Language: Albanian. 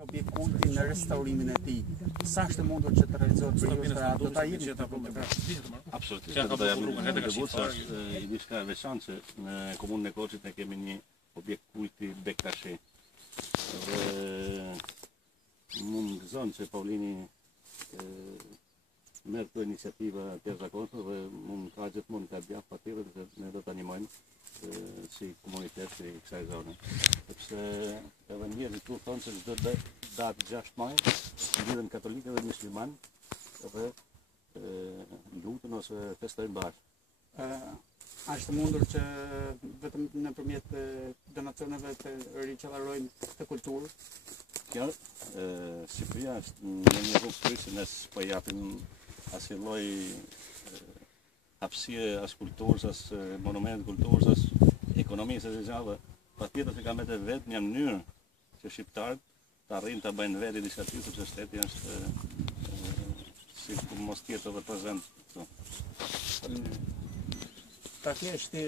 Objekt kulti në restaurimin e tij. Sa është mundur që të realizohet për do ta jemi të Absolutisht. Do ta jemi në debut është diçka e veçantë në komunën e Korçit ne kemi një objekt kulti Bektashi. Dhe mund gëzon që Paulini merr këtë iniciativë të jashtëzakonshme dhe mund ka gjithmonë ka bjaf patjetër se ne do ta animojmë si komunitet i kësaj zone. Sepse edhe njerëzit këtu thonë se çdo datë 6 maj lidhen katolikë dhe musliman dhe lutën ose festojnë bashkë. Është mundur që vetëm nëpërmjet donacioneve të riqëllarojnë të kulturë? Kjo, Shqipëria është në një rrugë kryqëse ne s'po japim asnjë lloj hapësire as kulturës, as monument kulturës, as ekonomisë e gjallë. Patjetër se ka me të vetë një mënyrë që shqiptarët të arrijnë të bëjnë vetë diçka tjetër, sepse shteti është si mos tjetë edhe prezent këtu. Ta thjeshti